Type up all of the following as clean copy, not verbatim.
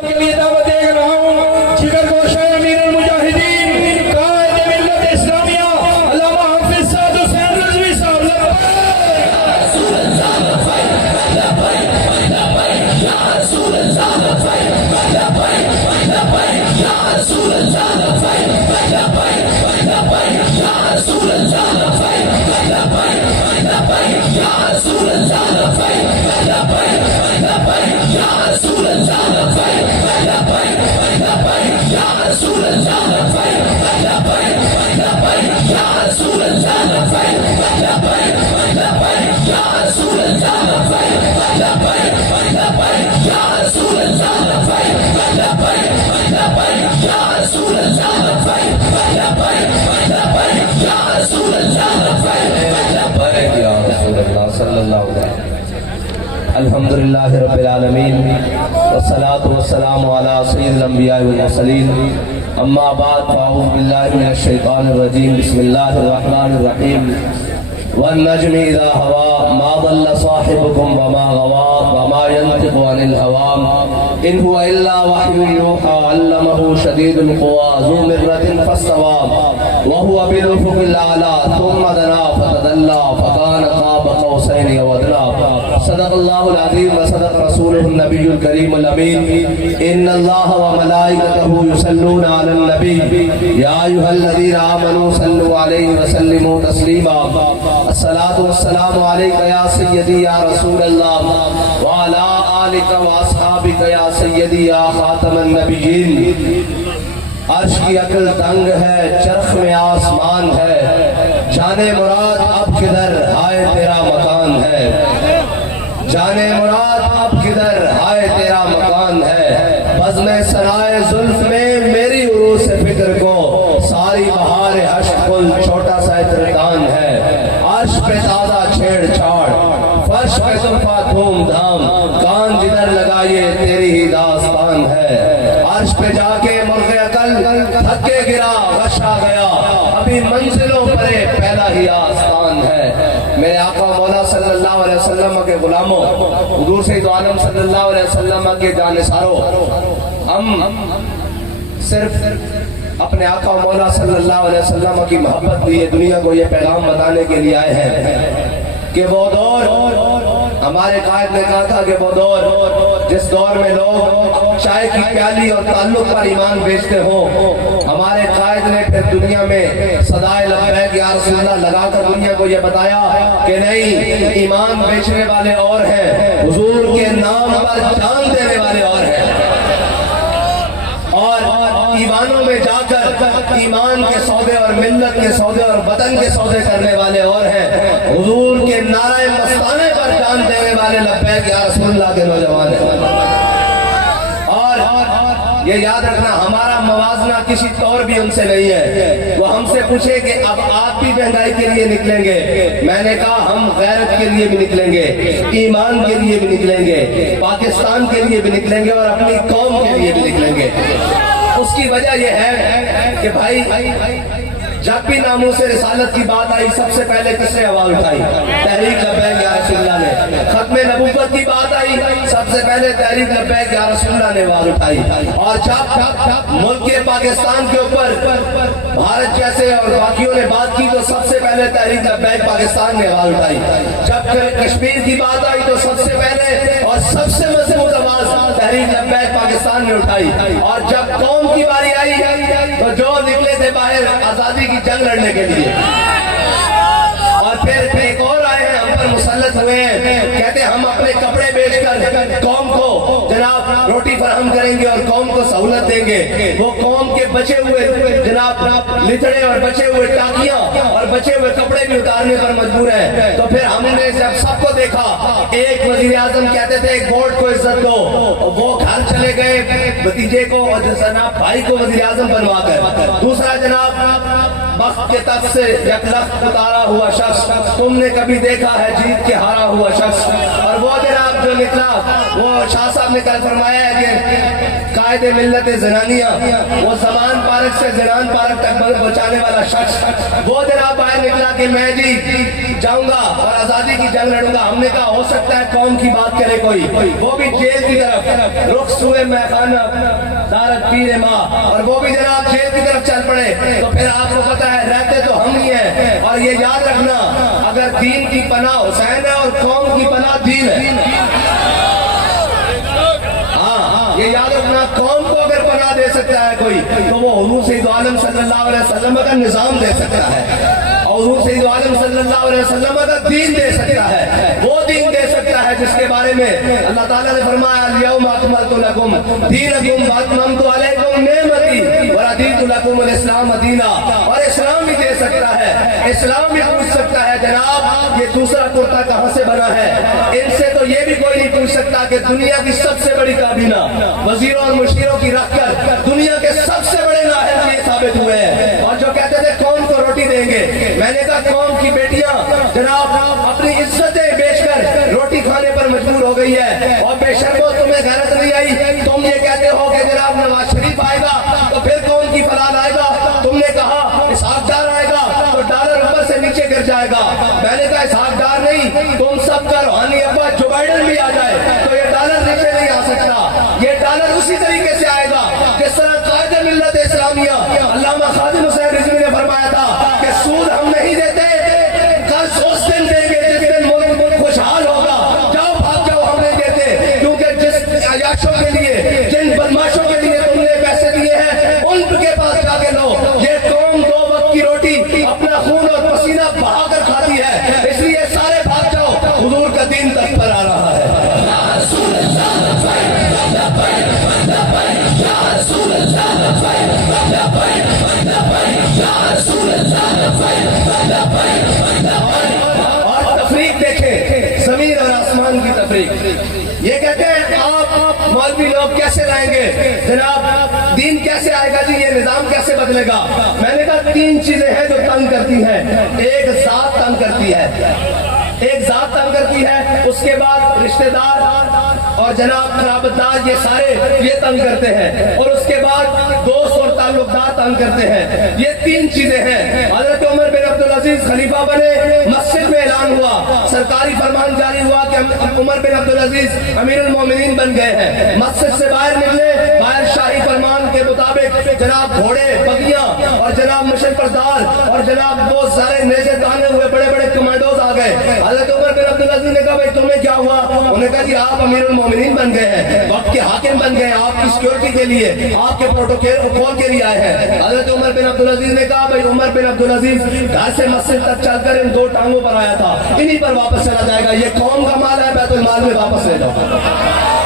کے لیے دعوت دے رہا ہوں جگر گوشہ امیر المجاہدین قائد ملت اسلامیہ علامہ حافظ سعد حسین رضوی صاحب الحمدللہ رب العالمین والصلاة والسلام علی سید الانبیاء والمرسلین اما بعد فاعوذ باللہ من الشیطان الرجیم بسم اللہ الرحمن الرحیم والنجم اذا ہوا ما ضل صاحبکم وما غوا وما ينطق عن الهوى ان هو الا وحی یوحى علمه شدید القوى ذو مرة فاستوى وهو بالافق الاعلى ثم دنا فتدلى فكان قاب قوسين او ادنى صدق اللہ العظیم وصدق رسوله النبی الکریم الامین ان اللہ وملائکته یصلون علی النبی یا ایھا الذین آمنوا صلوا علیہ وسلموا تسلیما الصلاۃ والسلام علیک یا سیدی یا رسول اللہ وعلی آلک واصحابک یا سیدی یا خاتم النبیین عرش کی عقل تنگ ہے چرخ میں آسمان ہے جانے مراد اب کدھر ہائے تیرا مکان ہے جانے مراد اب کدھر ہائے تیرا مکان ہے بزم سرائے زلف میں میری عروس فکر کو ساری بہار حشر کل چھوٹا سا اتردان ہے عرش پہ تازہ چھیڑ چھاڑ فرش پہ زلفا دھوم دھام کان جدھر لگائیے تیری ہی داستان ہے عرش پہ جا کے مرغ عقل تھکے گرا غش آ گیا ابھی منزلوں پرے پہلا ہی آستان ہے میرے آقا مولا صلی اللہ علیہ وسلم کے غلاموں حضور سید عالم صلی اللہ علیہ وسلم کے جانثاروں ہم صرف اپنے آقا مولا صلی اللہ علیہ وسلم کی محبت لیے دنیا کو یہ پیغام بتانے کے لیے آئے ہیں کہ وہ دور ہمارے قائد نے کہا تھا کہ وہ دور جس دور میں لوگ چائے کی پیالی اور تعلق پر ایمان بیچتے ہوں ہمارے قائد نے پھر دنیا میں صدائے لبیک یا رسول اللہ لگا کر دنیا کو یہ بتایا کہ نہیں ایمان بیچنے والے اور ہیں حضور کے نام پر جان دینے والے اور ہیں اور ایمانوں میں جا کر ایمان کے سودے اور ملت کے سودے اور وطن کے سودے کرنے والے اور ہیں حضور کے نعرہ مستانے پر جان دینے والے لبیک یا رسول اللہ کے نوجوان ہیں اور یہ یاد رکھنا ہمارا موازنہ کسی طور بھی ان سے نہیں ہے وہ ہم سے پوچھے کہ اب آپ بھی مہنگائی کے لیے نکلیں گے میں نے کہا ہم غیرت کے لیے بھی نکلیں گے ایمان کے لیے بھی نکلیں گے پاکستان کے لیے بھی نکلیں گے اور اپنی قوم کے لیے بھی نکلیں گے اس کی وجہ یہ ہے کہ بھائی جب بھی ناموس رسالت کی بات آئی سب سے پہلے کس نے آواز اٹھائی تحریک لبیک یا رسول اللہ نے ختم نبوت کی بات آئی سب سے پہلے تحریک لبیک یا رسول اللہ نے آواز اٹھائی اور جب ملک کے پاکستان کے اوپر بھارت جیسے اور باقیوں نے بات کی تو سب سے پہلے تحریک لبیک پاکستان نے آواز اٹھائی جب پھر کشمیر کی بات آئی تو سب سے پہلے اور سب سے مضبوط آواز تحریک لبیک پاکستان نے اٹھائی اور جب قوم کی باری آئی تو جو نکلے تھے باہر آزادی کی جنگ لڑنے کے لیے اور پھر ایک اور آئے ہیں ہم پر مسلط ہوئے ہیں کہتے ہیں ہم اپنے کپڑے بیچ کر قوم کو جناب روٹی فراہم کریں گے اور قوم کو سہولت دیں گے وہ قوم کے بچے ہوئے جناب لتڑے اور بچے ہوئے ٹاکیاں اور بچے ہوئے کپڑے بھی اتارنے پر مجبور ہیں تو پھر ہم نے جب سب کو دیکھا ایک وزیر اعظم کہتے تھے ایک ووٹ کو عزت دو وہ گھر چلے گئے بھتیجے کو اور جناب بھائی کو وزیر اعظم بنوا کر دوسرا جناب بخت کے تخت سے یک لخت اتارا ہوا شخص تم نے کبھی دیکھا ہے جیت کے ہارا ہوا شخص اور وہ جناب جو نکلا وہ شاہ صاحب نے کل فرمایا ہے کہ قائد ملت زنانیہ، وہ زمان پارک سے زنان پارک تک بچانے والا شخص، وہ جناب باہر نکلا کہ میں جی جاؤں گا اور آزادی کی جنگ لڑوں گا. ہم نے کہا ہو سکتا ہے قوم کی بات کرے کوئی، وہ بھی جیل کی طرف رخ سوئے میخانہ دارت پیر ماں، اور وہ بھی جناب جیل کی طرف چل پڑے. تو پھر آپ کو پتا ہے رہتے تو ہم ہی ہیں. اور یہ یاد رکھنا، اگر دین کی پناہ حسین ہے اور قوم کی پناہ دین ہے. یہ یاد رکھنا، قوم کو اگر پناہ دے سکتا ہے کوئی تو وہ حضور سید عالم صلی اللہ علیہ وسلم کا نظام دے سکتا ہے، اور حضور سید عالم صلی اللہ علیہ وسلم کا دین دے سکتا ہے. وہ دین دے سکتا ہے جس کے بارے میں اللہ تعالیٰ نے فرمایا الیوم اکملت لکم دینکم واتممت علیکم نعمتی ورضیت لکم الاسلام دینا. اور اسلام بھی دے سکتا ہے. اسلام بھی پوچھ سکتا ہے جناب یہ دوسرا کرتا کہاں سے بنا ہے. ان سے تو یہ بھی کوئی نہیں پوچھ سکتا کہ دنیا کی سب سے بڑی کابینہ وزیروں اور مشیروں کی رکھ کر دنیا کے سب سے بڑے نااہل یہ ثابت ہوئے ہیں. اور جو کہتے تھے قوم کو روٹی دیں گے، میں نے کہا قوم کی بیٹیاں جناب اپنی عزتیں بیچ کر روٹی کھانے پر مجبور ہو گئی ہے. اور بے شک وہ تمہیں غیرت نہیں آئی. تم یہ کہتے ہو کہ جناب نواز شریف آئے گا تو پھر قوم کی فلاح آئے گا. تم نے کہا اسحاق ڈار آئے گا تو ڈالر اوپر سے نیچے گر جائے گا. میں نے کہا اسحاق ڈار نہیں، تم سب کا روحانی ابا جو بائیڈن بھی آ جائے تو یہ ڈالر نیچے نہیں آ سکتا. یہ ڈالر اسی طریقے سے آئے گا جس طرح قائد ملت اسلامیہ علامہ خادم حسین رضوی نے فرمایا تھا کہ سود ہم نہیں دیتے، قرض اس دن دیں گے جس دن ملک خوشحال ہوگا. جاؤ بھاگ جاؤ، ہم نہیں دیتے. کیونکہ جس عیاشوں کے لیے، جن بدماشوں کے لیے تم نے پیسے دیے ہیں ان کے پاس جا کے لو. یہ قوم 2 وقت کی روٹی اپنا خون اور پسینہ بہا کر کھاتی ہے، اس لیے سارے بھاگ جاؤ، حضور کا دین تک پر آ رہا ہے. اور تفریق دیکھیں، زمین اور آسمان کی تفریق. یہ کہتے ہیں آپ مولوی لوگ کیسے لائیں گے جناب، دین کیسے آئے گا جی، یہ نظام کیسے بدلے گا. میں نے کہا 3 چیزیں ہیں جو تنگ کرتی ہیں. ایک ذات تنگ کرتی ہے، ایک ذات تنگ کرتی ہے، اس کے بعد رشتہ دار اور جناب قرابت دار یہ سارے یہ تنگ کرتے ہیں، اور اس کے بعد دوست اور تعلقات تنگ کرتے ہیں. یہ 3 چیزیں ہیں. حضرت عمر بن عبدالعزیز خلیفہ بنے، مسجد میں اعلان ہوا، سرکاری فرمان جاری ہوا کہ عمر بن عبدالعزیز امیر المومنین بن گئے ہیں. مسجد سے باہر نکلے، باہر شاہی فرمان کے مطابق جناب گھوڑے بگیاں اور جناب مشن پردار اور جناب بہت سارے نیزے تانے ہوئے بڑے بڑے کمانڈوز آ گئے. حضرت عمر بن عبدالعزیز نے کہا بھائی تمہیں کیا ہوا؟ انہوں نے کہا جی آپ امیر المومنین بن گئے ہیں، وقت کے حاکم بن گئے ہیں، آپ کی سیکیورٹی کے لیے، آپ کے پروٹوکول کے لیے آئے ہیں. حضرت عمر بن عبدالعزیز نے کہا بھائی عمر بن عبدالعزیز گھر سے مسجد تک چل کر ان 2 ٹانگوں پر آیا تھا، انہی پر واپس چلا جائے گا. یہ قوم کا مال ہے، بیت المال میں واپس لے جاؤ.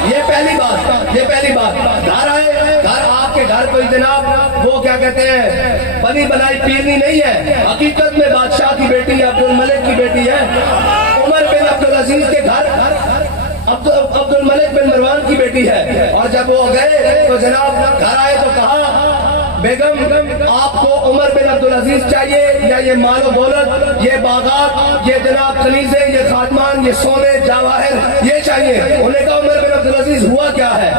یہ پہلی بات، یہ پہلی بات. گھر آئے، گھر آپ کے گھر کوئی جناب وہ کیا کہتے ہیں بنی بنائی پیرنی نہیں ہے، حقیقت میں بادشاہ کی بیٹی عبد الملک کی بیٹی ہے. عمر بن عبدالعزیز کے گھر عبد الملک بن مروان کی بیٹی ہے. اور جب وہ گئے تو جناب گھر آئے تو کہا بیگم آپ کو عمر بن عبدالعزیز چاہیے یا یہ مال و دولت، یہ باغات، یہ جناب کنیزیں، یہ خادمان، یہ سونے جواہر یہ چاہیے؟ انہوں نے کہا عمر بن عبدالعزیز ہوا کیا ہے،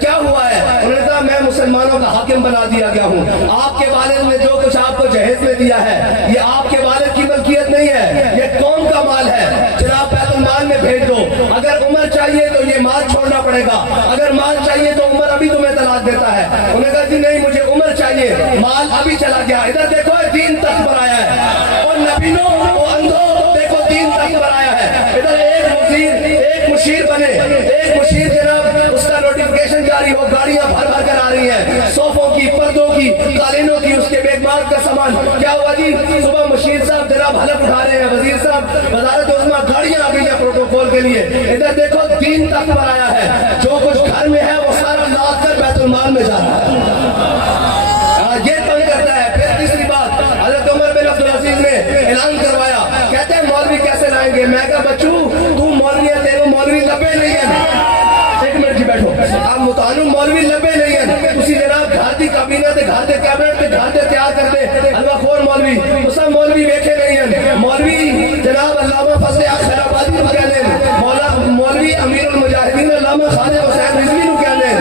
کیا ہوا ہے؟ انہوں نے کہا میں مسلمانوں کا حاکم بنا دیا گیا ہوں، آپ کے والد نے جو کچھ آپ کو جہیز میں دیا ہے یہ آپ کے والد کی ملکیت نہیں ہے، یہ قوم کا مال ہے، جناب بیت المال میں بھیج دو. اگر عمر چاہیے تو یہ مال چھوڑنا پڑے گا، اگر مال چاہیے تو عمر ابھی تمہیں طلاق دیتا ہے. انہوں نے کہا جی نہیں مجھے عمر چاہیے، مال ابھی چلا گیا. ادھر دیکھو دین تک پر آیا ہے، اور نبینوں اور اندھوں دیکھو دین تک پر آیا ہے. ادھر ایک وزیر، ایک مشیر بنے، ایک مشیر جناب اس کا نوٹیفکیشن جاری ہو، گاڑیاں بھر بھر کر آ رہی ہیں، صوفوں کی، پردوں کی، قالینوں کی، اس کے بیگ مال کا سامان. کیا ہوا جی؟ صبح مشیر صاحب جناب حلف اٹھا رہے ہیں، وزیر صاحب وزارت عظمیٰ گاڑیاں آ گئی ہیں پروٹوکول کے لیے. ادھر دیکھو دین تک پر آیا ہے، جو کچھ گھر میں ہے وہ سارا لاد کر بیت المال میں جا رہا ہے. یہ تنگ کرتا ہے. پھر تیسری بات، حضرت عمر بن عبدالعزیز نے اعلان کروایا، کہتے ہیں مولوی کیسے لائیں گے؟ میں کہا بچوں تو مولوی ہے، تیرے مولوی لبے نہیں ہیں. ایک منٹ جی بیٹھو، آپ متعلق مولوی لبے نہیں ہیں. تسی جناب گھر دی کابینہ تے گھر دے کیبنٹ تے گھر دے تیار کر دے حلوہ خور مولوی، اس مولوی ویکھے نہیں ہیں. مولوی جناب علامہ فضل خیر آبادی کو کہہ لیں، مولوی امیر المجاہدین علامہ خادم حسین رضوی کو کہہ لیں.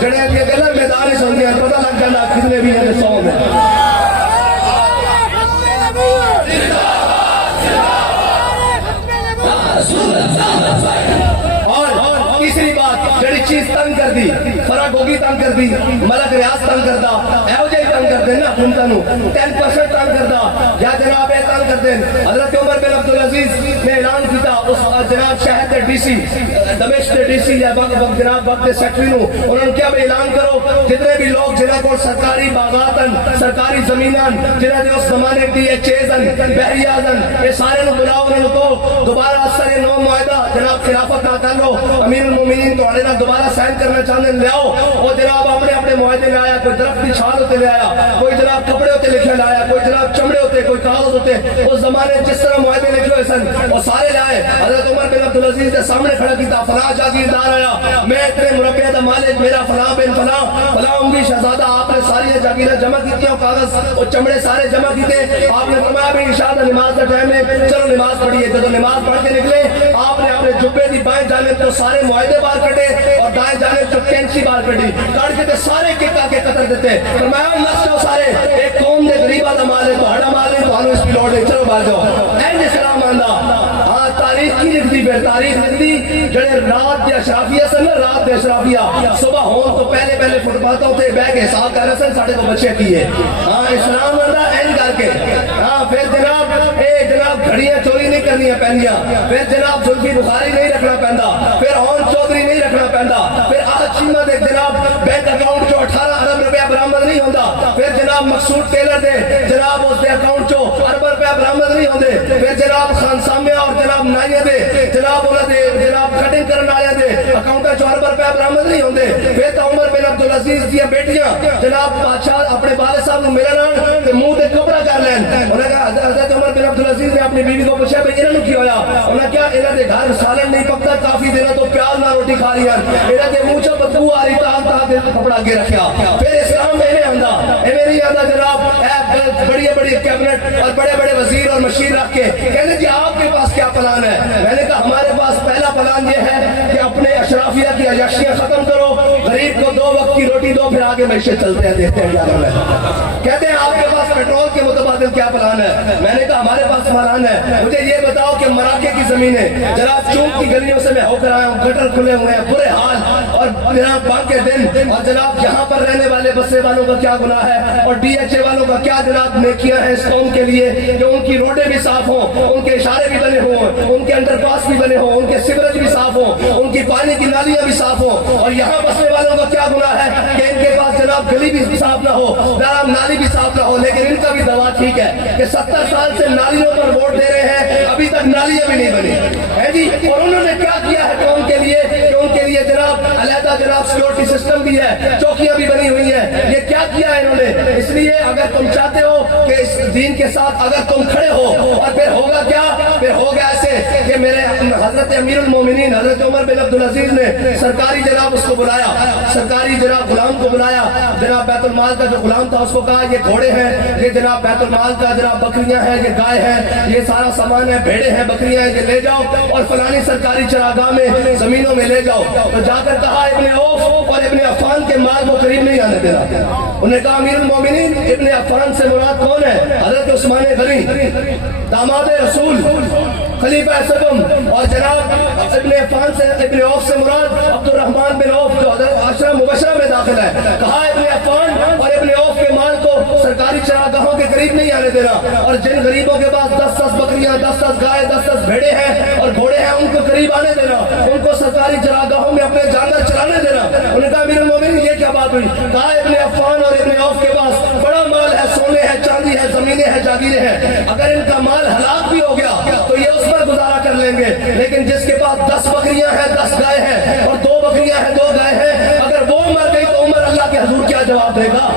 جڑے کے گلا میدان سے ہوندے ہیں پتہ لگ جاندا کتنے بھی ہیں 100 میں. تیسری بات جڑی چیز تنگ کر دی فرق ہوگی تنگ کر دی ملک ریاض تنگ کردا ایو جے تنگ کر دے نا حکومتاں نو 10% تنگ کردا یا جناب اے تنگ کر دے. حضرت عمر بن عبدالعزیز نے اعلان کیتا اس جناب شہر دے ڈی سی دمشق دے ڈی سی یا جناب وقت دے سیکٹری نو انہوں نے کیا اعلان کرو جتنے بھی لوگ جنہاں کو سرکاری باغاتن سرکاری زمیناں جنہاں دے اس زمانے ڈی ایچ ایزن بحریازن یہ سارے نو بلاؤ انہوں کو دوبارہ اثر نو معاہدہ جناب خلافت نہ کر لو امیر المومنین تو نال دوبارہ سائن کرنا چاہتے ہیں لے آؤ. اور جناب اپنے موعدے لے آیا کوئی درخت کی چھال ہوتے لے آیا کوئی جناب کپڑے ہوتے لکھے لے آیا کوئی جناب چمڑے ہوتے کوئی کاغذ ہوتے اس زمانے جس طرح معاہدے لکھے ہوئے سن وہ سارے لائے. حضرت عمر بن عبدالعزیز کے سامنے کھڑا کیتا فلاں جاگیردار آیا میں اتنے مربع دا مالک میرا فلاں بن فلاں فلاں اموی شہزادہ آپ نے ساری جاگیریں جمع کی اور کاغذ اور چمڑے سارے جمع کیتے. آپ نے فرمایا بھی انشاءاللہ نماز کا ٹائم ہے چلو نماز پڑھیے. جب نماز پڑھ کے نکلے آپ نے اپنے جبے دی بائیں جانب تو سارے معاہدے باہر کٹے اور دائیں جانب تو کینچی باہر کٹی کاٹ کے سارے کے کا کے قطر دیتے. فرمایا نس جاؤ سارے ایک قوم دے غریبہ دا مال ہے تو ہڑا مال ہے تو ہانو اس کی لوٹ ہے چلو باہر جاؤ. این اسلام آندہ تاریخ کی لکھ دی پھر تاریخ لکھ دی جڑے رات دے اشرافیہ سے نا رات دے اشرافیہ صبح ہون تو پہلے فٹ پاتوں ہوتے بے کے حساب کر رہے سن ساڑھے کو بچے کیے. اسلام آندہ این کر کے پھر جناب گھڑیاں چوری نہیں کرنی پہنیاں پھر جناب زلفی بخاری نہیں رکھنا پہندا پھر ہون چودھری نہیں رکھنا پہندا پھر آج چیمہ دے جناب بینک اکاؤنٹ جو 18 ارب روپیہ برآمد نہیں ہوندہ پھر جناب مقصود ٹیلر دے جناب اس دے اکاؤنٹ جو ارب روپیہ برآمد نہیں ہوندے پھر جناب خان سامیہ اور جناب نائیہ دے جناب انہاں دے جناب کٹنگ کرن آیا دے اکاؤنٹا جو ارب روپیہ برآمد نہیں ہوندے. پھر تو عمر بن عبدالعزیز دی بیٹیاں جناب بادشاہ اپنے والد صاحب نو ملن آن تے منہ تے کپڑا کر لین. انہوں نے کہا حضرت عمر بن عبدالعزیز نے اپنی بیوی کو پوچھا بھئی انہاں نو کی ہویا. انہوں نے کہا انہاں دے گھر سالن نہیں پکتا کافی دنوں تو پیاز نہ روٹی کھا رہی ہیں انہاں دے منہ چوں بدبو آ رہی تا دے کپڑا اگے رکھیا. پھر اسلام میں آندا ایویں نہیں آندا جناب بڑی کیبنٹ اور بڑے وزیر اور مشیر رکھ کے کہنے جی آپ کے پاس کیا پلان ہے. میں نے کہا ہمارے پاس پہلا پلان یہ ہے کہ اپنے اشرافیہ کی عیاشیاں ختم کرو غریب کو 2 وقت کی روٹی دو پھر آگے معیشت چلتے ہیں دیکھتے ہیں کیا کرنا ہے. کہتے ہیں آپ کے پاس پیٹرول کے متبادل کیا پلان ہے. میں نے کہا ہمارے پاس پلان ہے مجھے یہ بتاؤ کہ مراکے کی زمینیں جناب چونک کی گلیوں سے میں ہو کر آیا ہوں گٹر کھلے ہوئے ہیں برے حال اور جناب باقی دن اور جناب یہاں پر رہنے والے بسے والوں کا کیا گناہ ہے اور ڈی ایچ اے والوں کا کیا جناب نیکیاں ہیں اس قوم کے لیے کہ ان کی روڈیں بھی صاف ہوں ان کے اشارے بھی بنے ہوں ان کے انڈر پاس بھی بنے ہوں ان کے سیوریج بھی صاف ہوں ان کی پانی کی نالیاں بھی صاف ہوں. اور یہاں بسنے والوں کا کیا گناہ ہے کہ ان کے پاس جناب گلی بھی صاف نہ ہو جناب نالی بھی صاف نہ ہو. لیکن ان کا بھی دوا ٹھیک ہے کہ 70 سال سے نالیوں پر ووٹ دے رہے ہیں ابھی تک نالیاں بھی نہیں بنی ہے جی. اور انہوں نے کیا کیا ہے قوم کے لیے کہ ان کے لیے جناب علیحدہ جناب سیکورٹی سسٹم بھی ہے چوکیاں بھی بنی ہوئی ہیں. یہ کیا کیا ہے انہوں نے. اس لیے اگر تم چاہتے ہو کہ اس دین کے ساتھ اگر تم کھڑے ہو اور پھر ہوگا کیا پھر ہوگا ایسے کہ میرے حضرت امیر المومنین حضرت عمر بن عبدالعزیز نے سرکاری جناب اس کو بلایا سرکاری جناب غلام کو بلایا جناب بیت المال کا جو غلام تھا اس کو کہا یہ گھوڑے ہیں یہ جناب بیت المال کا جناب بکریاں ہیں یہ گائے ہیں یہ سارا سامان ہے بھیڑے ہیں بکریاں ہیں یہ لے جاؤ اور فلانی سرکاری چراگاہ میں زمینوں میں لے جاؤ. تو جا کر کہا ابن عوف اور ابن عفان کے مال کو قریب نہیں آنے دینا. انہوں نے کہا امیر المومنین ابن عفان سے مراد کون ہے. حضرت عثمان غنی داماد رسول خلیفہ سدم اور جناب ابن عفان سے ابن عوف سے مراد عبد الرحمن بن عوف جو عشرہ مبشرہ میں داخل ہے. کہا ابن عفان اور ابن عوف کے مال کو سرکاری چراگاہوں کے قریب نہیں آنے دینا اور جن غریبوں کے پاس 10 بکریاں 10 گائے 10 بھیڑے ہیں اور گھوڑے ہیں ان کو قریب آنے دینا ان کو سرکاری چراگاہوں میں اپنے جانور چلانے دینا. انہوں نے کہا امیر المومنین یہ کیا بات ہوئی. کہا ابن عفان اور ابن عوف کے پاس بڑا مال ہے سونے ہے چاندی ہے زمینیں ہیں جاگیریں ہیں اگر ان کا مال ہلاک بھی ہو گیا تو یہ اس پر گزارا کر لیں گے. لیکن جس کے پاس 10 بکریاں ہیں 10 گائے ہیں اور 2 بکریاں ہیں 2 گائے ہیں اگر وہ مر گئی تو عمر اللہ کے حضور کیا جواب دے گا.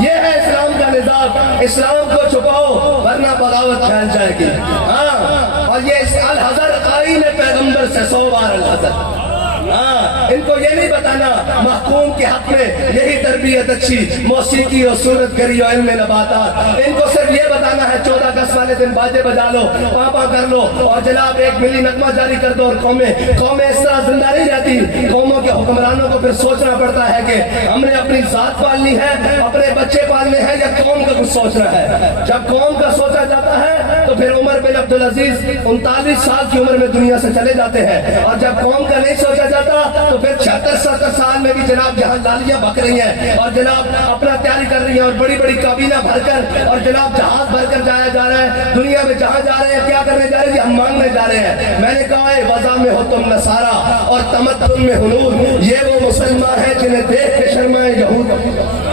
یہ ہے اسلام کا نظام. اسلام کو چھپاؤ ورنہ بغاوت پھیل جائے گی. اور یہ الحذر قائل پیغمبر سے 100 بار الحذر. ان کو یہ نہیں بتانا محکوم کے حق میں یہی تربیت اچھی، موسیقی اور صورت گری اور علم نباتات۔ ان کو صرف یہ بتانا ہے 14 اگست والے دن باجے بجا لو، پاپا کر لو، اور جناب ایک ملی نغمہ جاری کر دو، اور قومیں اس طرح زندہ نہیں رہتی۔ قوموں کے حکمرانوں کو پھر سوچنا پڑتا ہے کہ ہم نے اپنی ذات پالنی ہے، اپنے بچے پالنے ہیں، یا قوم کا کچھ سوچنا ہے۔ جب قوم کا سوچا جاتا ہے تو پھر عمر بن عبدالعزیز 39 سال کی عمر میں دنیا سے چلے جاتے ہیں، اور جب قوم کا نہیں سوچا جاتا تو پھر 76-70 سال میں بھی جناب جہاں لالیاں بک رہی ہیں اور جناب اپنا تیاری کر رہی ہیں، اور بڑی بڑی کابینہ بھر کر اور جناب جہاز بھر کر جایا جا رہا ہے دنیا میں۔ جہاں جا رہے ہیں کیا کرنے جا رہے ہیں؟ ہم مانگنے جا رہے ہیں۔ میں نے کہا ہے وضع میں ہو تم نصارا اور تمدن میں ہنود، یہ وہ مسلمان ہیں جنہیں دیکھ کے شرمائے یہود۔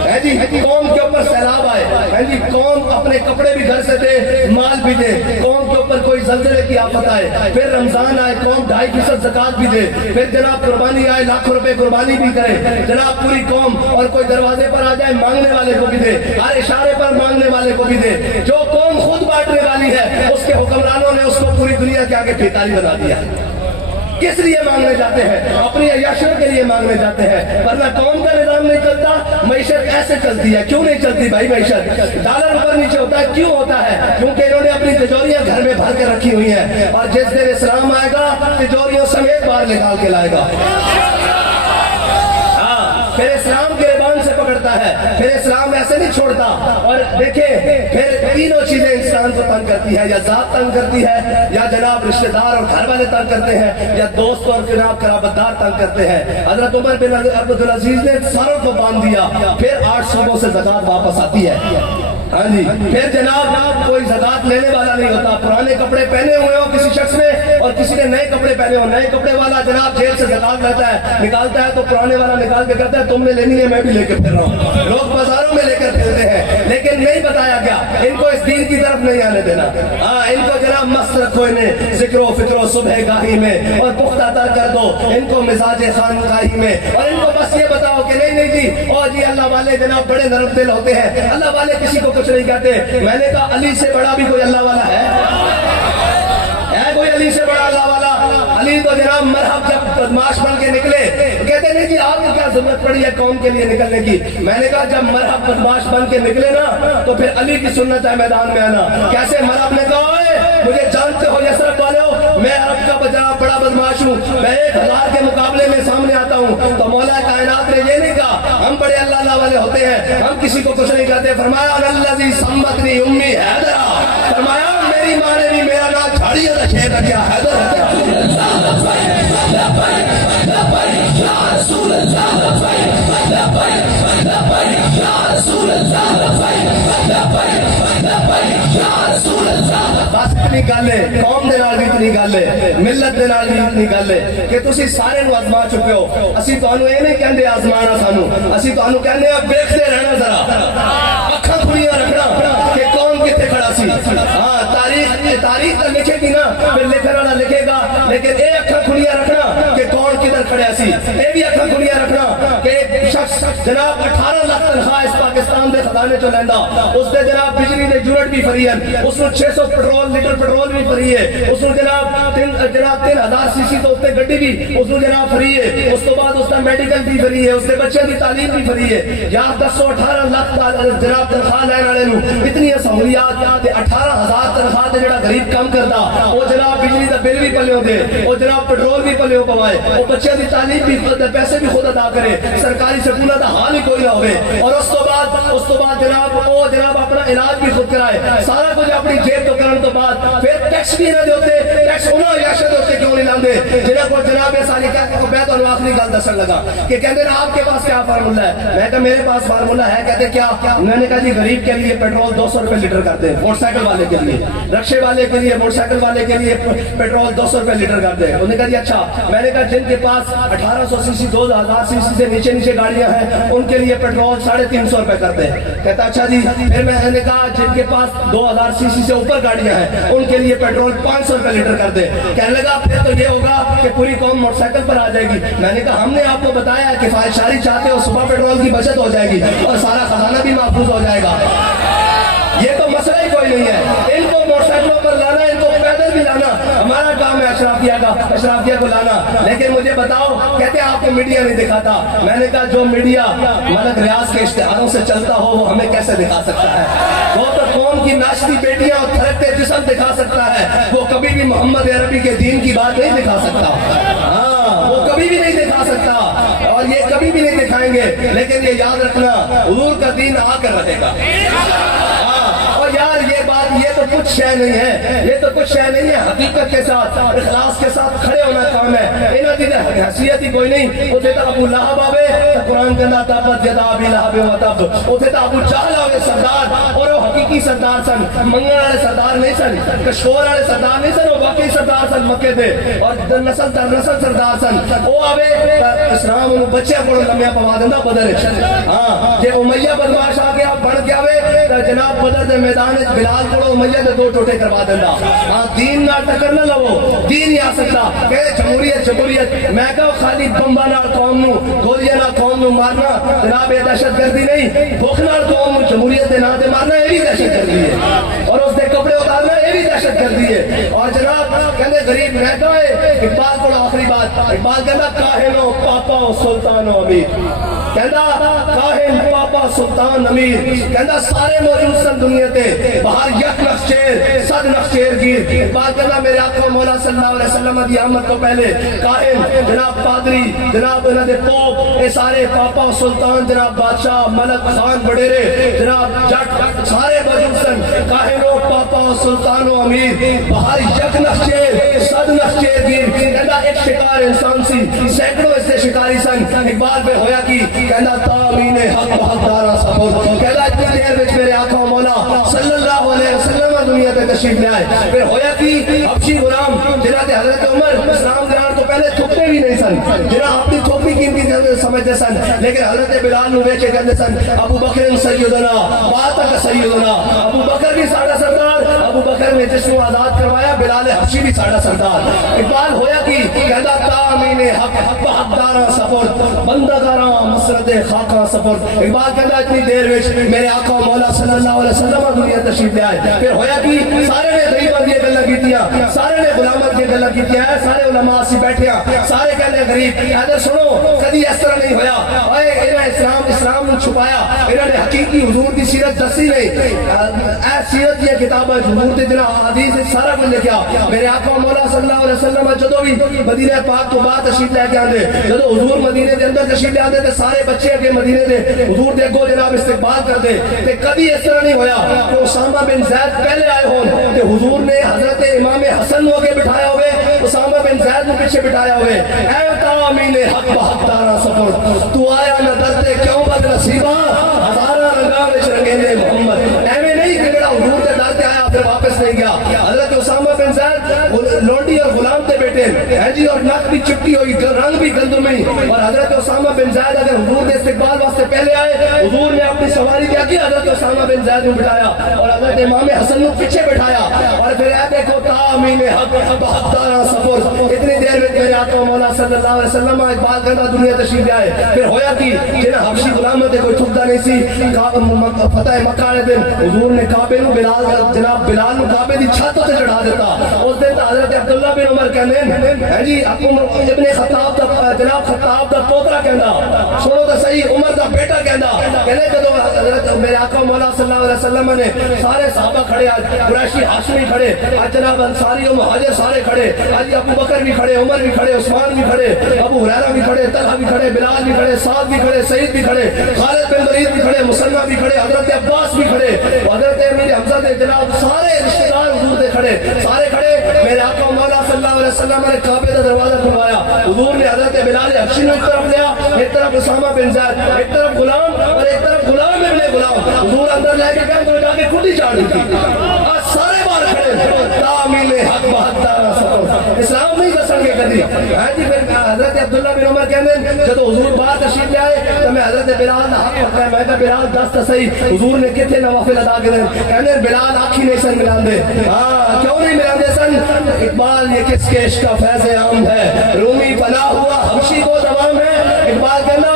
ہے جی قوم کے اوپر سیلاب آئے، ہے جی قوم اپنے کپڑے بھی گھر سے دے، مال بھی دے، قوم کے اوپر کوئی زلزلے کی آفت آئے، پھر رمضان آئے، قوم 2.5% زکات بھی دے، پھر جناب قربانی آئے، لاکھوں روپے قربانی بھی کرے جناب پوری قوم، اور کوئی دروازے پر آ جائے مانگنے والے کو بھی دے، ہر اشارے پر مانگنے والے کو بھی دے۔ جو قوم خود بانٹنے والی ہے اس کے حکمرانوں نے اس کو پوری دنیا کے آگے بھیکاری بنا دیا۔ کس لیے مانگنے جاتے ہیں؟ اپنی عیاشیوں کے لیے مانگنے جاتے ہیں، ورنہ قوم کا نظام نہیں چلتا۔ معیشت ایسے چلتی ہے، کیوں نہیں چلتی بھائی؟ معیشت ڈالر اوپر نیچے ہوتا ہے، کیوں ہوتا ہے؟ کیونکہ انہوں نے اپنی تجوریاں گھر میں بھر کے رکھی ہوئی ہیں، اور جس دن اسلام آئے گا تجوریوں سمیت باہر نکال کے لائے گا۔ پھر اسلام کے ریبان سے پکڑتا ہے، پھر اسلام ایسے نہیں چھوڑتا۔ اور دیکھیں پھر تینوں چیزیں انسان کو تنگ کرتی ہے، یا ذات تنگ کرتی ہے، یا جناب رشتہ دار اور گھر والے تنگ کرتے ہیں، یا دوست اور جناب قرابت دار تنگ کرتے ہیں۔ حضرت عمر بن عبدالعزیز نے ساروں کو باندھ دیا، پھر 8 صوبوں سے زکات واپس آتی ہے۔ ہاں جی پھر جناب کوئی زکات لینے والا نہیں ہوتا۔ پرانے کپڑے پہنے ہوئے ہو کسی شخص نے اور کسی نے نئے کپڑے پہنے ہو، نئے کپڑے والا جناب جیب سے زکات لیتا ہے، نکالتا ہے تو پرانے والا نکال کے کہتا ہے تم نے لینی ہے میں بھی لے کے پھر رہا ہوں۔ لوگ بازاروں میں لے کر پھرتے ہیں، لیکن نہیں بتایا گیا ان کو اس دین کی طرف نہیں آنے دینا۔ ان کو جناب مست رکھو، انہیں ذکر و فکر و صبح گاہی میں، اور پختہ تر کر دو ان کو مزاج خانقاہی میں، اور ان کو بس یہ بتاؤ کہ نہیں جی اور جی اللہ والے جناب بڑے نرم دل ہوتے ہیں، اللہ والے کسی کو کچھ نہیں کہتے۔ میں نے کہا علی سے بڑا بھی کوئی اللہ والا ہے کوئی علی سے بڑا اللہ والا؟ علی تو جناب مرحب جب بدماش بن کے نکلے کہتے نہیں جی آپ کو کیا ضرورت پڑی ہے قوم کے لیے نکلنے کی؟ میں نے کہا جب مرحب بدماش بن کے نکلے نا تو پھر علی کی سنت ہے میدان میں آنا۔ کیسے مرحب نے کہا مجھے جانتے ہو یسرب والو میں عرب کا بڑا بدماش ہوں، میں 1000 کے مقابلے میں سامنے آتا ہوں، تو مولا کائنات نے یہ نہیں کہا ہم بڑے اللہ والے ہوتے ہیں، ہم کسی کو کچھ نہیں کہتے۔ فرمایا الذی سمتنی امی حیدرا، فرمایا میری ماں نے بھی میرا نام جھاڑی رکھے رکھا حیدر بس اتنی گل ہے، قوم دے نال بھی اتنی گل ہے، ملت دے نال بھی اتنی گل ہے کہ تسی سارے نو آزما چکے ہو۔ اسی تانوں اے نہیں کہندے آزمانا سانو، اسی تانوں کہندے ہیں ویکھدے رہنا، ذرا اکھاں کھلیاں رکھنا کہ کون کتے کھڑا سی۔ ہاں تاریخ تو لکھے گی نا، پھر لکھنے والا لکھے گا، لیکن اے اکھاں کھلیاں رکھنا کہ کون کدھر کھڑیا سی، اے بھی اکھاں کھلیاں رکھنا کہ ایک شخص جناب 18 لاکھ تنخواہ اس پاکستان دے خزانے چوں لیندا، اس دے جناب بجلی دے یونٹ بھی فری ہیں، اس کو 600 لیٹر پیٹرول بھی فری ہے، اس کو جناب 3000 سی سی تو اس تے گڈی بھی اس کو جناب فری ہے، اس تو بعد اس کا میڈیکل بھی فری ہے، اس کے بچے کی تعلیم بھی فری ہے۔ یا 10-18 لاکھ جناب تنخواہ لینے والے نو اتنی سہولیات تے 18000 تنخواہ تے جڑا غریب کام کردا وہ جناب بجلی دا بل بھی پلیوں دے، وہ جناب پیٹرول بھی پلیوں پوائے، وہ بچے کی تعلیم بھی پیسے بھی خود ادا کرے، سرکاری سکولوں دا حال ہی کوئی نہ ہوئے، اور اس تو بعد جناب اپنا علاج بھی خود کرائے، سارا کچھ اپنی جیب تو کرنے تو بعد پھر ٹیکس بھی نہ دیتے، ٹیکس انہوں عیاشت ہوتے کیوں نہیں لاندے جنہاں کو جناب سالی کہتے ہیں۔ میں تو آخری گل دسن لگا کہ کہتے ہیں آپ کے پاس کیا فارمولہ ہے؟ میں کہا میرے پاس فارمولہ ہے۔ کہتے کیا؟ میں نے کہا جی غریب کے لیے پیٹرول 200 روپے لیٹر کرتے ہیں، موٹر سائیکل والے کے لیے، رکشے والے کے لیے، موٹر سائیکل والے کے لیے پیٹرول 200 روپے لیٹر کرتے ہیں۔ انہوں نے کہا جی اچھا۔ میں نے کہا جن کے پاس 1800 سی سی 2000 سی سی سے نیچے گاڑیاں ہیں ان کے لیے پیٹرول 350 روپے کرتے ہیں۔ کہتا اچھا جی۔ پھر میں نے کہا جن کے پاس 2000 سی سی سے اوپر گاڑیاں ہیں ان کے لیے پیٹرول 500 روپے لیٹر کر دے۔ کہنے لگا پھر تو یہ ہوگا کہ پوری قوم موٹر سائیکل پر آ جائے گی۔ میں نے کہا ہم نے آپ کو بتایا کہ فائد شاری چاہتے ہو صبح پیٹرول کی بچت ہو جائے گی اور سارا خزانہ بھی محفوظ ہو جائے گا۔ یہ تو مسئلہ ہی کوئی نہیں ہے، ان کو موٹر سائیکلوں پر لانا، ان کو پیدل بھی لانا، ہمارا کام ہے اشرافیہ کو لانا. لیکن مجھے بتاؤ, کہتے ہیں آپ کو میڈیا نہیں دکھاتا. میں نے کہا جو میڈیا ملک ریاض کے اشتہاروں سے چلتا ہو وہ ہمیں کیسے دکھا سکتا ہے؟ وہ تو قوم کی ناشتی بیٹیاں اور تھرکتے جسم دکھا سکتا ہے, وہ کبھی بھی محمد عربی کے دین کی بات نہیں دکھا سکتا. ہاں, وہ کبھی بھی نہیں دکھا سکتا اور یہ کبھی بھی نہیں دکھائیں گے. لیکن یہ یاد رکھنا, حضور کا دین آ کر رہے گا. اور یار یہ بات, یہ تو کچھ شے نہیں ہے, یہ تو کچھ شے نہیں ہے. حقیقت کے ساتھ, اخلاص کے ساتھ کھڑے ہونا کام ہے. انہوں دی حیثیت ہی کوئی نہیں. اتنے تو ابو لہب آوے, قرآن کہنا تبت یدا ابی لہب و تب. اتنے تو ابو جہل آوے سردار, اور وہ حقیقی سردار سن, منگن والے سردار نہیں سن, کشکور والے سردار نہیں سن, وہ واقعی سردار سن مکے دے, اور نسل در نسل سردار سن. وہ آوے اسلام انہوں بچے کو لمیا پوا دینا بدر. ہاں, جے امیہ بدماش آ گیا بن گیا وے, جناب بدر دے میدان بلال کو امیہ دے 2 ٹوٹے کروا دینا. ہاں, دین نہ ٹکر نہ لو, دین ہی آ سکتا. کہ جمہوریت میں کہا خالی بمبا نال قوم نو, گولیاں نال قوم نو مارنا جناب یہ دہشت گردی نہیں. بھوک نال قوم نو جمہوریت دے نام تے مارنا یہ بھی دہشت گردی ہے, اور اس دے کپڑے اتارنا یہ بھی دہشت گردی ہے. اور جناب کہندے غریب رہ گئے. اقبال کو آخری بات, اقبال کہندا کاہنو پاپا سلطان و امیر, کہندا کاہن پاپا سلطان امیر, کہندا سارے موجود سن دنیا تے باہر یک نخچیر صد نخچیر گیر. اقبال کہندا میرے آقا مولا صلی اللہ علیہ وسلم دی آمد تو پہلے کاہن جناب پادری جناب انہاں دے پوپ اے سارے پاپا سلطان جناب بادشاہ ملک خان بڑیرے جناب جٹ سارے موجود سن. کاہنو پاپا سلطان و امیر باہر یک نخچیر صد نخچیر گیر. کہندا ایک شکار انسان سی سینکڑوں اس سے شکاری سن. اقبال پہ ہویا کی کہندا تامین حق بہتارا سفر. کہندا اتنی دیر وچ میرے آقا مولا صلی اللہ علیہ وسلم دنیا تے تشریف لے آئے. پھر ہویا کی حبشی غلام جنہاں تے حضرت عمر اسلام دے آن تو پہلے تھوکتے بھی نہیں سن, جنہاں اپنی تھوپی قیمتی سمجھتے سن, لیکن حضرت بلال نو ویکھ کے کہندے سن ابو بکر سیدنا باتک سیدنا. ابو بکر بھی ساڈا سردار, ابو بکر نے جس کو آزاد کروایا, بلال حبشی بھی ساڈا سردار. اقبال ہویا کی کہندا تامین حق بہتارا سفر بندگاراں مسرت خاکاں سفر. اقبال کہندا اتنی دیر وچ میرے آقا مولا صلی اللہ علیہ وسلم دنیا تشریف لے آئے. پھر ہویا کی سارے نے غریباں دی گلاں کیتیاں, سارے نے غلاماں دی گلاں کیتیاں, سارے علماء سی بیٹھے, سارے کہندے غریب ادھر سنو کدی اس طرح نہیں ہویا. اوئے انہاں اسلام نو چھپایا, انہاں نے حقیقی حضور دی سیرت دسی نہیں. اے سیرت دی کتاباں حضور دے جناب حدیث سارا کچھ لکھیا. میرے آقا مولا صلی اللہ علیہ وسلم جدوں بھی مدینہ پاک تو بعد تشریف لے کے آندے, جدوں حضور مدینے دے اندر تشریف لے آندے تے سارے بچے اگے مدینے دے حضور دے اگوں جناب استقبال کردے. تے کبھی اس طرح نہیں ہویا کہ اسامہ بن زید پہلے آئے ہون تے حضور نے حضرت امام حسن کو اگے بٹھایا ہوئے, اسامہ بن زید کو پیچھے بٹھایا ہوئے. اے تامین حق بہتارا سفر تو آیا نہ درتے کیوں بد نصیبا ہزارہ رنگاں وچ رنگیندے محمد. ایویں نہیں کہ جڑا حضور دے در تے آیا پھر واپس نہیں گیا. حضرت اسامہ بن زید لونڈی اور غلام تے بیٹھے ہیں جی, اور نک بھی چپٹی ہوئی, رنگ بھی گندمی. اور حضرت اسامہ بن زید اگر حضور دے استقبال واسطے پہلے آئے, حضور نے اپنی سواری کیا کی, حضرت اسامہ بن زید کو بٹھایا اور حضرت امام حسن کو پیچھے بٹھایا. اور پھر اے دیکھو تامین حق بہتارا سفر. اتنی دیر میں میرے آقا مولا صلی اللہ علیہ وسلم اقبال کہندا دنیا تشریف لے آئے. پھر ہویا کی جنہاں حبشی غلاماں تے کوئی ٹھکدا نہیں سی, فتح مکہ والے دن حضور نے کعبے نو جناب بلال نو کعبے دی چھت تے چڑھا دیتا. اس دن حضرت عبداللہ بن عمر کہندے ہیں جی ابن خطاب دا جناب خطاب دا پوترا کہندا, سنو تے صحیح, عمر دا بیٹا کہندا, کہندے جدوں حضرت میرے آقا مولا صلی اللہ علیہ وسلم نے سارے صحابہ کھڑے, قریشی ہاشمی کھڑے, جناب انصاری و مہاجر سارے کھڑے, ابو بکر بھی کھڑے, عمر بھی کھڑے, عثمان بھی کھڑے, ابو ہریرہ بھی کھڑے, طلحہ بھی کھڑے, بلال بھی کھڑے, سعد بھی کھڑے, سعید بھی کھڑے, خالد بن ولید بھی کھڑے, مسلمہ بھی کھڑے, حضرت عباس بھی کھڑے, حضرت امیر حمزہ دے جناب سارے رشتہ دار حضور دے کھڑے, سارے کھڑے. میرے آقا مولا صلی اللہ علیہ وسلم نے کعبے کا دروازہ کھلوایا. حضور نے حضرت بلال حبشی نے ایک طرف لیا, ایک طرف اسامہ بن زید, ایک طرف غلام اور ایک طرف غلام ابن غلام. حضور اندر لے کے گئے تو جا کے کھلی چاڑ دی. سارے بار کھڑے, تامین حق بہتارا سفر. اسلام نہیں دسن گے کدی. جی پھر حضرت عبداللہ بن عمر کہندے جب حضور باہر تشریف لے آئے تو میں حضرت بلال دا حق پکڑا. میں کہا بلال دس تے صحیح حضور نے کتنے نوافل ادا کرے. کہندے بلال آنکھ ہی نہیں سن ملاندے. ہاں کیوں نہیں ملاندے سن؟ اقبال یہ کس کے عشق کا فیض عام ہے, رومی فنا ہوا حبشی کو دوام ہے. اقبال کہنا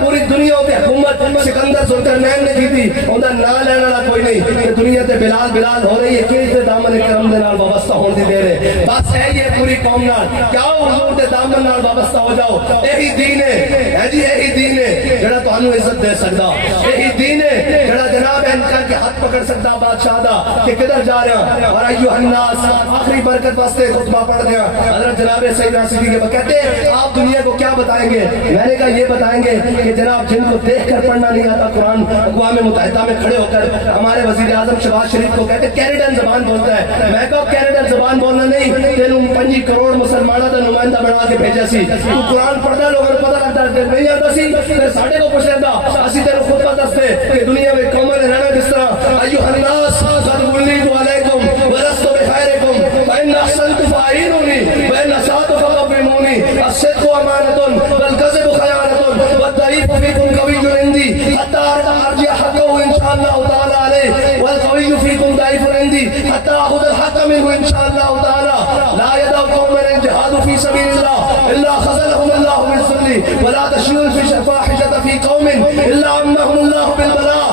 پوری دنیا پہ حکومت سکندر ذوالقرنین نے کی تھی, اوندا نام لینے والا کوئی نہیں. دنیا تے بلال بلال ہو رہی ہے کہ تے دامن کرم دے نال وابستہ ہون دی دے رہے بس ہے یہ پوری قوم نال کیا حضور دے دامن نال وابستہ ہو جاؤ یہی دین ہے جی یہی دین ہے جڑا تانوں عزت دے سکدا یہی دین ہے جڑا جناب ان کے ہاتھ پکڑ سکتا بادشاہ دا کہ کدھر جا رہا اور ایھا الناس آخری برکت واسطے خطبہ پڑھ دیا حضرت جناب سیدنا صدیق کے کہتے ہیں آپ دنیا کو کیا بتائیں گے میں نے کہا یہ بتائیں گے کہ جناب جن کو دیکھ کر پڑھنا نہیں آتا قرآن اقوام متحدہ میں کھڑے ہو کر ہمارے وزیر اعظم شہباز شریف کو کہتے ہیں کینیڈین زبان بولتا ہے میں کہا کینیڈین زبان بولنا نہیں تینوں 5 کروڑ مسلمانوں کا نمائندہ بنا کے بھیجا سی تو قرآن پڑھنا لوگوں کو پتہ لگتا ہے نہیں آتا سی پھر ساڈے کو پوچھ لیتا اسی تینوں خطبہ دستے کہ دنیا میں قوموں نے رہنا کس طرح ایھا الناس قد وليت عليكم ولست بخيركم فإن أحسنت فأعينوني وإن أسأت فقوموني الصدق أمانة والكذب خيانة والضعيف فيكم قوي عندي حتى أرجع حقه إن شاء الله تعالى عليه والقوي فيكم ضعيف عندي حتى أخذ الحق منه إن شاء الله تعالى لا يدع قوما الجهاد في سبيل الله إلا خذلهم الله بالذل ولا تشيروا الفاحشة في قوم إلا أمهم الله بالبلاء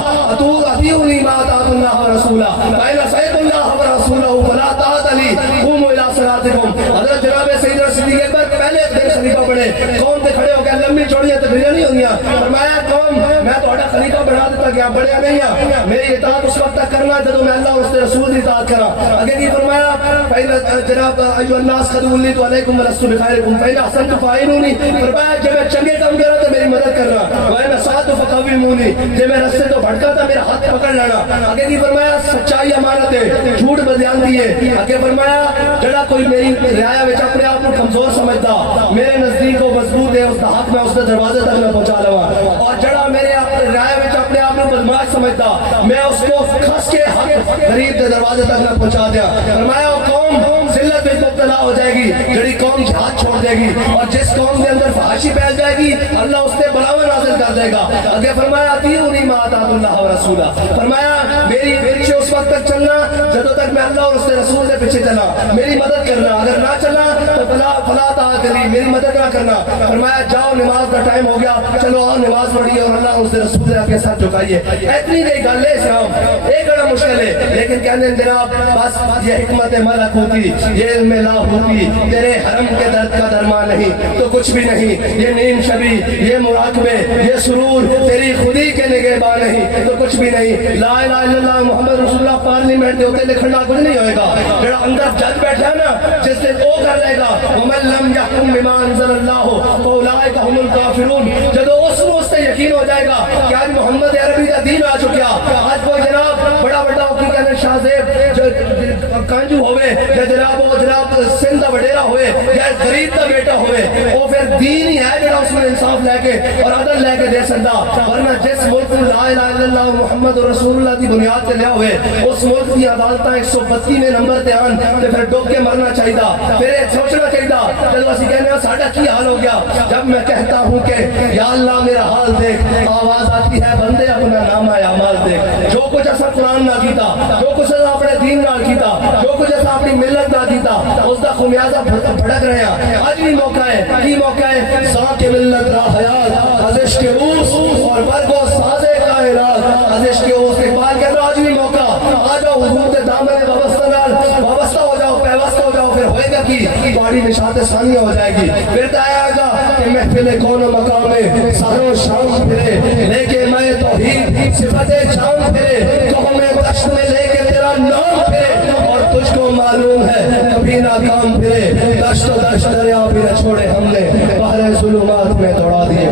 أطيعوني ما أطاعت الله ورسوله فإن عصيت الله ورسوله فلا طاعة لي قوموا إلى صلاتكم حضرت جناب سیدنا صدیق اکبر پہلے ایک دن خلیفہ بنے قوم تے کھڑے ہو گئے لمبی چوڑیاں تقریریں نہیں ہوندیاں فرمایا قوم میں تہاڈا خلیفہ بنا دیتا گیا بڑھیا نہیں ہاں میری اطاعت اس وقت تک کرنا جب میں اللہ اور اس کے رسول کی اطاعت کرا آگے کی فرمایا پہلا جناب ایھا الناس قد وليت عليكم ولست بخيركم فإن أحسنت فأعينوني فرمایا جب میں چنگے کام کرا تو میری مدد کرنا وإن أسأت فقوموني جب میں رستے تو بھٹکا تھا میرا ہاتھ پکڑ لینا آگے کی فرمایا سچائی امانت ہے جھوٹ بدیانتی ہے آگے فرمایا جڑا کوئی میری رعایا وچ اپنے آپ کو کمزور سمجھتا میرے نزدیک وہ مضبوط ہے اس کا حق میں اس کے دروازے تک میں پہنچا لواں اور جڑا میرے رعایا وچ اپنے آپ کو بدماش سمجھتا میں اس کو کھس کے حق غریب کے دروازے تک میں پہنچا دیا فرمایا وہ قوم ذلت میں مبتلا ہو جائے گی جڑی قوم جہاد چھوڑ دے گی اور جس قوم کے اندر فحاشی پھیل جائے گی اللہ اس سے بلاوا نازل کر دے گا آگے فرمایا اطیعونی ما اطاعت اللہ ورسولہ فرمایا میری پیچھے اس وقت تک چلنا جب تک میں اللہ اور اس کے رسول کے پیچھے چلا میری مدد کرنا اگر نہ چلا تو فلا طاعت لی میری مدد نہ کرنا فرمایا جاؤ نماز کا ٹائم ہو گیا چلو آؤ نماز پڑھیے اور اللہ اور اس کے رسول سے آپ کے ساتھ جھکائیے اتنی نہیں گل ہے اسلام ایک بڑا مشکل ہے لیکن کہنے جناب بس یہ حکمت ملک ہوتی یہ علم لا ہوتی تیرے حرم کے درد کا درمان نہیں تو کچھ بھی نہیں یہ نیم شبی یہ مراقبے یہ سرور تیری خودی کے نگہباں نہیں تو کچھ بھی نہیں لا الہ الا اللہ محمد رسول اللہ پارلیمنٹ دے اوتے لکھنا کچھ نہیں ہوئے گا جڑا اندر جج بیٹھا نا جس سے وہ کر لے گا ومن لم يحكم بما انزل الله فاولئك هم الكافرون جب اس سے یقین ہو جائے گا کہ آج محمد عربی کا دین آ چکیا آج وہ جناب بڑا بڑا کی کہنے شاہ زیب کانجو ہوئے یا جناب وہ جناب سندھ کا وڈیرا ہوئے یا غریب کا بیٹا ہوئے وہ پھر دین ہی ہے جڑا اس میں انصاف لے کے اور عدل لے کے دے سکتا ورنہ جس ملک میں لا الہ الا اللہ محمد رسول اللہ کی بنیاد تے لیا ہوئے اس ملک کی عدالتاں 132 نمبر تے آن تے پھر ڈوب کے مرنا چاہیے پھر سوچنا چاہیے جب اسی کہنے ہیں ساڈا کی حال ہو گیا جب میں کہتا ہوں کہ یا اللہ میرا حال دیکھ آواز آتی ہے بندے اپنا نام ہے اعمال دیکھ جو کچھ ایسا قرآن نہ کیتا جو کچھ ایسا اپنے دین نہ کیتا جو کچھ ایسا اپنی ملت نہ کیتا اس کا خمیازہ بھڑک رہے ہیں آج بھی موقع ہے کی موقع ہے ساں کے ملت را حیات ازش کے اوس اور برگو سازے کائنات ازش کے اوس اقبال کے آج بھی موقع آ جاؤ حضور کے دامن وابستہ ہو جاؤ پیوستہ ہو جاؤ پھر ہوئے گا کی بڑی نشاط ثانیہ ہو جائے گی پھر تو آیا گا کہ محفل کون مقام ساروں شام پھرے لے کے میں توحید صفت شام پھرے تو ہمیں دشت میں لے کے تیرا نام پھرے اور تجھ کو معلوم ہے کبھی ناکام پھرے دشت و دشت دریا بھی نہ چھوڑے ہم نے بحر ظلمات میں دوڑا دیے